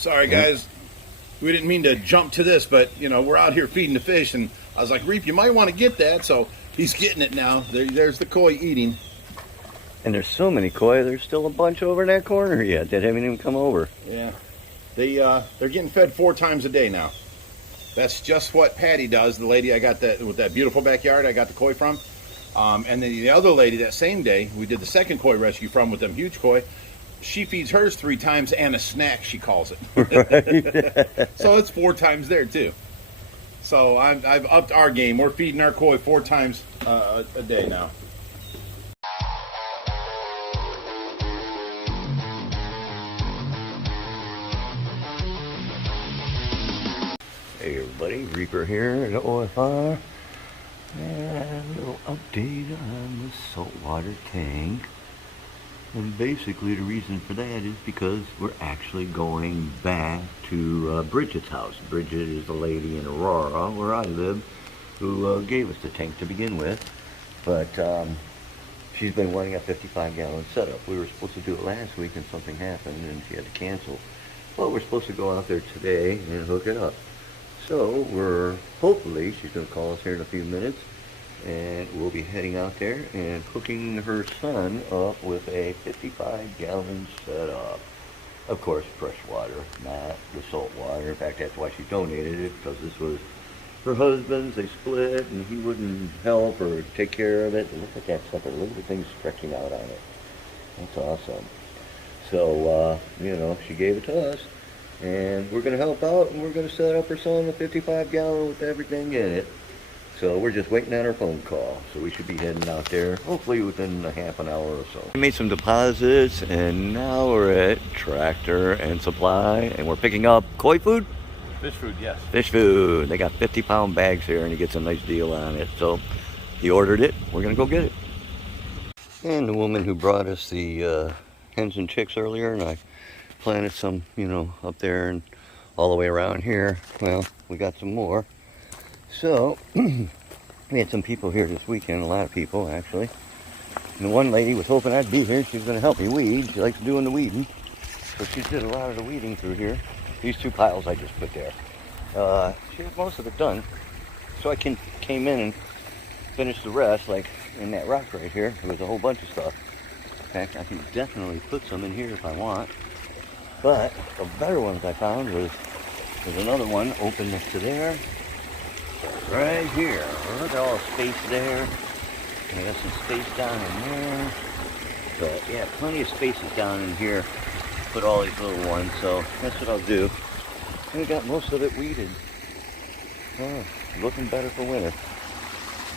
Sorry, guys. We didn't mean to jump to this, but, you know, we're out here feeding the fish, and I was like, Reap, you might want to get that. So he's getting it now. There's the koi eating. And there's so many koi. There's still a bunch over in that corner yet that haven't even come over. Yeah. They're getting fed 4 times a day now. That's just what Patty does, the lady I got that with that beautiful backyard I got the koi from. And then the other lady that same day, we did the second koi rescue from with them huge koi. She feeds hers 3 times and a snack, she calls it. Right. So it's 4 times there too. So I've upped our game. We're feeding our koi 4 times a day now. Hey everybody, Reaper here at OFR. And a little update on the saltwater tank. And basically the reason for that is because we're actually going back to Bridget's house. Bridget is the lady in Aurora, where I live, who gave us the tank to begin with. But she's been wanting a 55-gallon setup. We were supposed to do it last week and something happened and she had to cancel. But we're supposed to go out there today and hook it up. So hopefully she's going to call us here in a few minutes. And we'll be heading out there and hooking her son up with a 55-gallon setup. Of course, fresh water, not the salt water. In fact, that's why she donated it, because this was her husband's. They split, and he wouldn't help or take care of it. And look at that sucker. Look at the thing stretching out on it. That's awesome. So, you know, she gave it to us. And we're going to help out, and we're going to set up her son a 55-gallon with everything in it. So we're just waiting on our phone call. So we should be heading out there, hopefully within a half an hour or so. We made some deposits, and now we're at Tractor and Supply, and we're picking up koi food? Fish food, yes. Fish food. They got 50-pound bags here, and he gets a nice deal on it. So he ordered it. We're going to go get it. And the woman who brought us the hens and chicks earlier, and I planted some, you know, up there and all the way around here. Well, we got some more. So, we had some people here this weekend, a lot of people actually. And the one lady was hoping I'd be here. She was going to help me weed. She likes doing the weeding. So she did a lot of the weeding through here. These 2 piles I just put there. She had most of it done. So I came in and finished the rest, like in that rock right here. There was a whole bunch of stuff. In fact, I can definitely put some in here if I want. But the better ones I found there's another one open next to there. Right here. Look at all the space there. I got some space down in there. But yeah, plenty of spaces down in here. Put all these little ones, so that's what I'll do. And we got most of it weeded. Oh, looking better for winter.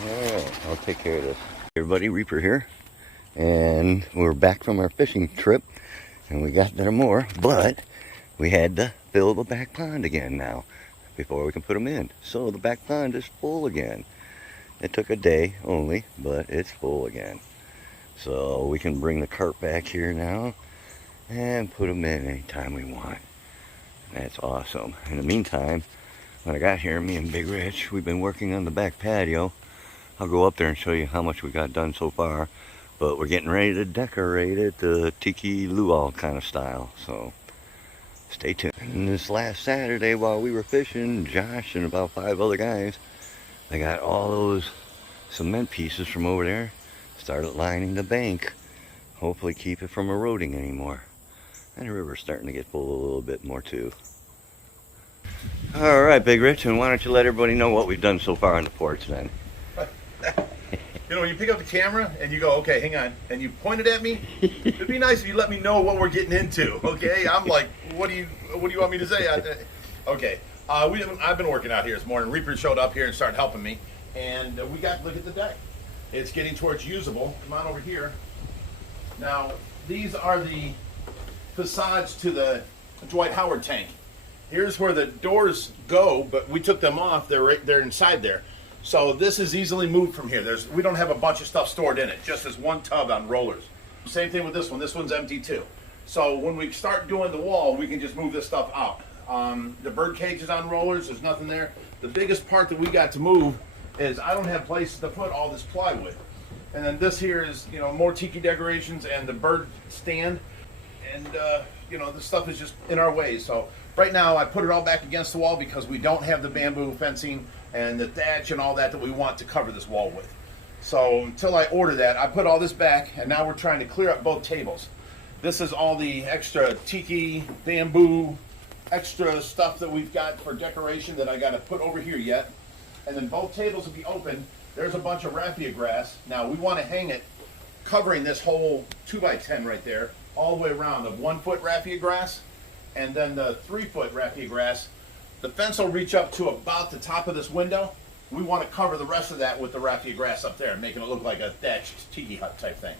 Alright, I'll take care of this. Hey everybody, Reaper here. And we're back from our fishing trip. And we got there more, but we had to fill the back pond again now before we can put them in. So the back pond is full again. It took a day only, but it's full again. So we can bring the cart back here now and put them in anytime we want. That's awesome. In the meantime, when I got here, me and Bigrich, we've been working on the back patio. I'll go up there and show you how much we got done so far. But we're getting ready to decorate it the tiki luau kind of style. So stay tuned. And this last Saturday while we were fishing, Josh and about 5 other guys, they got all those cement pieces from over there, started lining the bank. Hopefully keep it from eroding anymore. And the river's starting to get full a little bit more too. All right, Big Rich, and why don't you let everybody know what we've done so far on the porch then? You know, when you pick up the camera and you go, okay, hang on, and you point it at me, it'd be nice if you let me know what we're getting into, okay? I'm like, what do you want me to say? Okay, I've been working out here this morning. Reaper showed up here and started helping me, and we got to look at the deck. It's getting towards usable. Come on over here. Now, these are the facades to the Dwight Howard tank. Here's where the doors go, but we took them off. They're inside there. So this is easily moved from here. We don't have a bunch of stuff stored in it, just this one tub on rollers. Same thing with this one. This one's empty too. So when we start doing the wall, we can just move this stuff out. The bird cage is on rollers. There's nothing there. The biggest part that we got to move is I don't have places to put all this plywood. And then this here is, you know, more tiki decorations and the bird stand. and you know, the stuff is just in our way. So right now I put it all back against the wall because we don't have the bamboo fencing and the thatch and all that that we want to cover this wall with. So until I order that, I put all this back, and now we're trying to clear up both tables. This is all the extra tiki, bamboo, extra stuff that we've got for decoration that I got to put over here yet. And then both tables will be open. There's a bunch of raffia grass. Now we want to hang it covering this whole 2x10 right there, all the way around, of 1 foot raffia grass, and then the 3 foot raffia grass. The fence will reach up to about the top of this window. We want to cover the rest of that with the raffia grass up there, making it look like a thatched tiki hut type thing.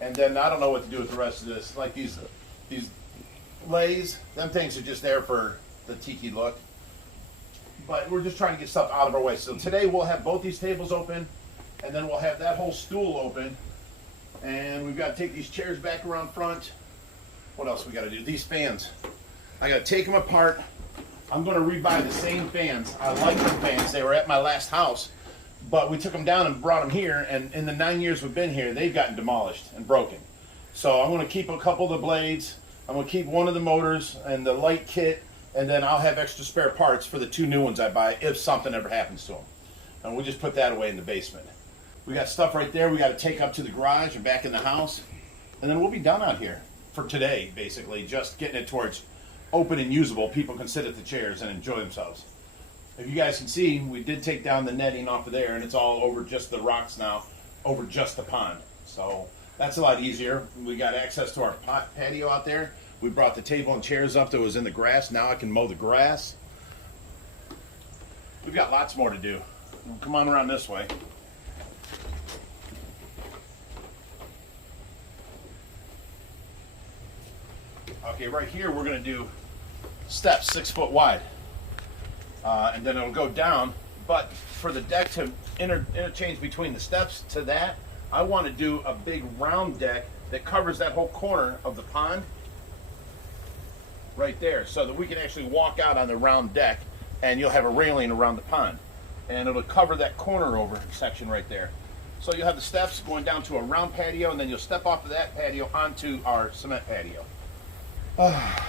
And then I don't know what to do with the rest of this. Like these lays, them things are just there for the tiki look. But we're just trying to get stuff out of our way. So today we'll have both these tables open, and then we'll have that whole stool open. And we've got to take these chairs back around front. What else we got to do? These fans, I got to take them apart. I'm going to rebuy the same fans. I like them fans. They were at my last house, but we took them down and brought them here, and in the 9 years we've been here, they've gotten demolished and broken. So I'm going to keep a couple of the blades. I'm going to keep one of the motors and the light kit, and then I'll have extra spare parts for the 2 new ones I buy if something ever happens to them. And we'll just put that away in the basement. We got stuff right there we got to take up to the garage and back in the house, and then we'll be done out here for today, basically, just getting it towards open and usable. People can sit at the chairs and enjoy themselves. If you guys can see, we did take down the netting off of there, and it's all over just the rocks now, over just the pond. So that's a lot easier. We got access to our patio out there. We brought the table and chairs up that was in the grass. Now I can mow the grass. We've got lots more to do. Come on around this way. Okay, right here we're going to do steps 6 foot wide, and then it'll go down. But for the deck to interchange between the steps to that, I want to do a big round deck that covers that whole corner of the pond right there, so that we can actually walk out on the round deck, and you'll have a railing around the pond, and it'll cover that corner over section right there. So you'll have the steps going down to a round patio, and then you'll step off of that patio onto our cement patio. I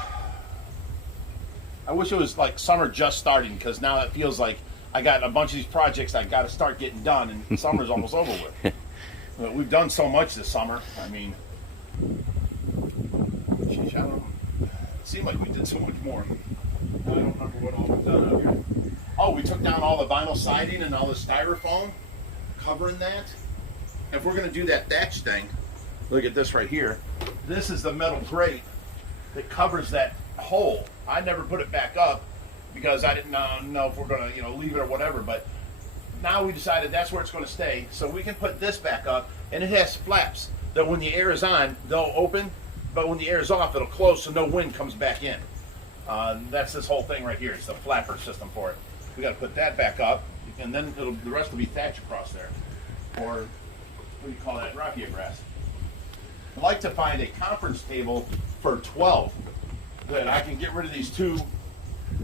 wish it was like summer just starting, because now it feels like I got a bunch of these projects I got to start getting done, and summer's almost over with. But we've done so much this summer. I mean, geez, I don't know. It seemed like we did so much more. I don't remember what all we've done out here. Oh, we took down all the vinyl siding and all the styrofoam covering that. If we're going to do that thatch thing, look at this right here. This is the metal grate that covers that hole. I never put it back up because I didn't know if we're going to, leave it or whatever. But now we decided that's where it's going to stay. So we can put this back up, and it has flaps that when the air is on, they'll open, but when the air is off, it'll close so no wind comes back in. That's this whole thing right here. It's the flapper system for it. We got to put that back up, and then the rest will be thatch across there, or what do you call that? Raffia grass. I'd like to find a conference table for 12 that I can get rid of these 2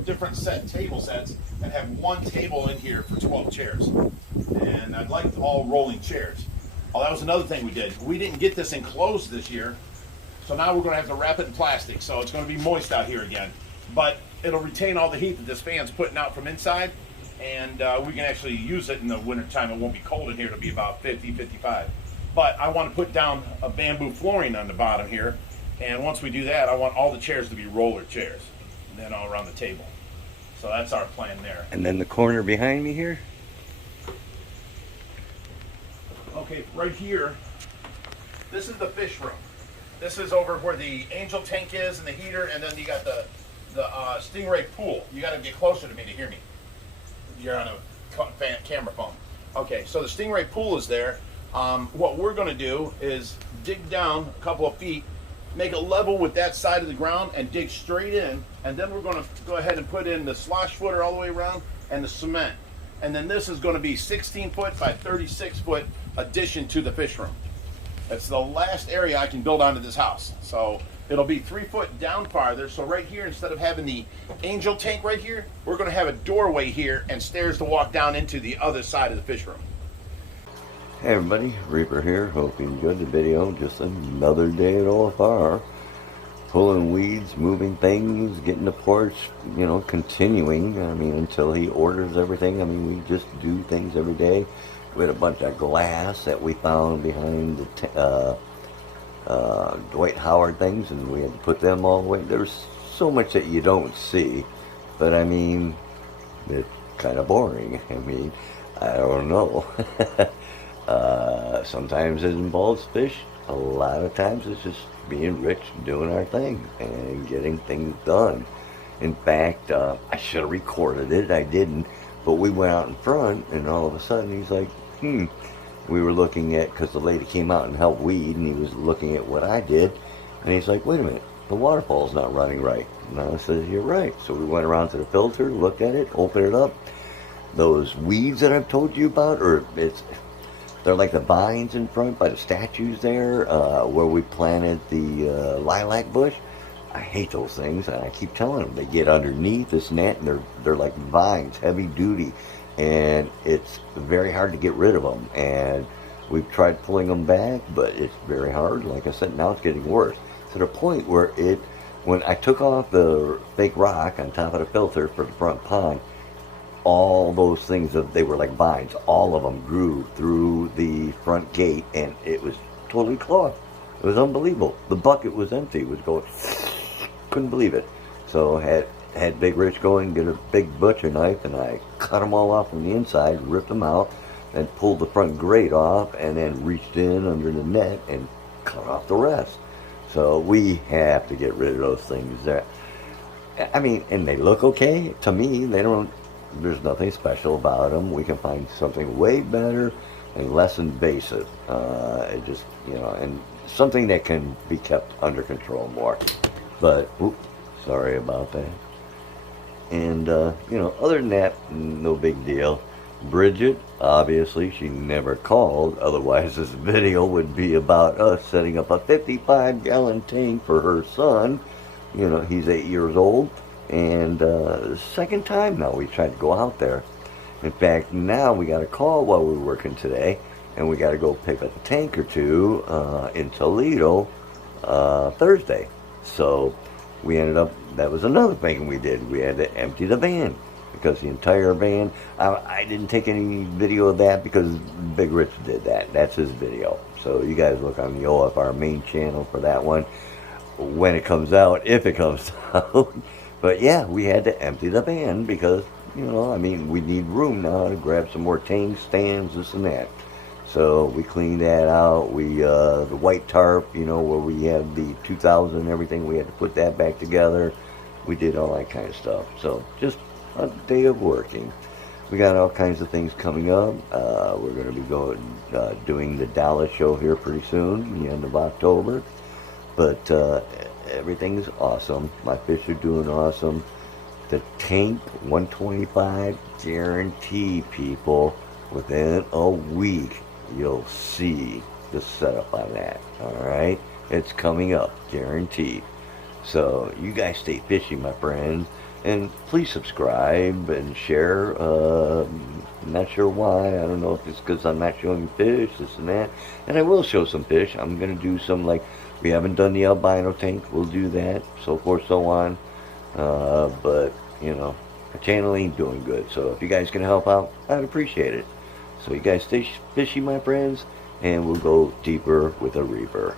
different table sets and have one table in here for 12 chairs. And I'd like all rolling chairs. Oh, that was another thing we did. We didn't get this enclosed this year, so now we're going to have to wrap it in plastic, so it's going to be moist out here again. But it'll retain all the heat that this fan's putting out from inside, and we can actually use it in the wintertime. It won't be cold in here. It'll be about 50, 55. But I want to put down a bamboo flooring on the bottom here, and once we do that, I want all the chairs to be roller chairs, and then all around the table. So that's our plan there. And then the corner behind me here? Okay, right here, this is the fish room. This is over where the angel tank is and the heater, and then you got the stingray pool. You got to get closer to me to hear me. You're on a camera phone. Okay, so the stingray pool is there. What we're going to do is dig down a couple of feet, make a level with that side of the ground, and dig straight in, and then we're going to go ahead and put in the slosh footer all the way around and the cement. And then this is going to be 16 foot by 36 foot addition to the fish room. That's the last area I can build onto this house. So it'll be 3 foot down farther. So right here, instead of having the angel tank right here, we're going to have a doorway here and stairs to walk down into the other side of the fish room. Hey everybody, Reaper here. Hope you enjoyed the video. Just another day at OFR. pulling weeds, moving things, getting the porch, you know, continuing. I mean, until he orders everything. I mean, we just do things every day. We had a bunch of glass that we found behind the Dwight Howard things, and we had to put them all away. There's so much that you don't see, but I mean, it's kind of boring. I mean, I don't know. Sometimes it involves fish. A lot of times it's just being rich, doing our thing, and getting things done. In fact, I should have recorded it. I didn't, but we went out in front, and all of a sudden he's like, we were looking at, because the lady came out and helped weed, and he was looking at what I did, and he's like, wait a minute, the waterfall's not running right. And I said, you're right. So we went around to the filter, looked at it, opened it up. Those weeds that I've told you about, they're like the vines in front by the statues there, where we planted the lilac bush. I hate those things, and I keep telling them, they get underneath this net, and they're like vines, heavy duty. And it's very hard to get rid of them, and we've tried pulling them back, but it's very hard. Like I said, now it's getting worse, to the point where when I took off the fake rock on top of the filter for the front pond, all those things, they were like vines, all of them grew through the front gate, and it was totally clogged. It was unbelievable. The bucket was empty. It was going, couldn't believe it. So had Bigrich go and get a big butcher knife, and I cut them all off from the inside, ripped them out, and pulled the front grate off, and then reached in under the net and cut off the rest. So we have to get rid of those things. I mean, and they look okay to me. There's nothing special about them. We can find something way better and less invasive. It just, you know, and something that can be kept under control more. But, sorry about that. And, you know, other than that, no big deal. Bridget, obviously, she never called. Otherwise, this video would be about us setting up a 55-gallon tank for her son. You know, he's 8 years old. And second time now we tried to go out there. In fact, now we got a call while we were working today. And we got to go pick up a tank or two in Toledo Thursday. So we ended up, that was another thing we did. We had to empty the van, because the entire van, I didn't take any video of that because Bigrich did that. That's his video. So you guys look on the OFR main channel for that one when it comes out, if it comes out. But yeah, we had to empty the van because, you know, I mean, we need room now to grab some more tanks, stands, this and that. So we cleaned that out. The white tarp, you know, where we had the 2000 and everything, we had to put that back together. We did all that kind of stuff. So just a day of working. We got all kinds of things coming up. We're going to be doing the Dallas show here pretty soon, the end of October. But everything's awesome. My fish are doing awesome. The tank 125, guarantee, people, within a week you'll see the setup on that. Alright, it's coming up, guaranteed. So you guys stay fishy, my friends, and please subscribe and share. I'm not sure why. I don't know if it's because I'm not showing fish, this and that. And I will show some fish. I'm going to do some, like, we haven't done the albino tank. We'll do that, so forth, so on. But, you know, the channel ain't doing good. So if you guys can help out, I'd appreciate it. So you guys stay fishy, my friends, and we'll go deeper with a reaper.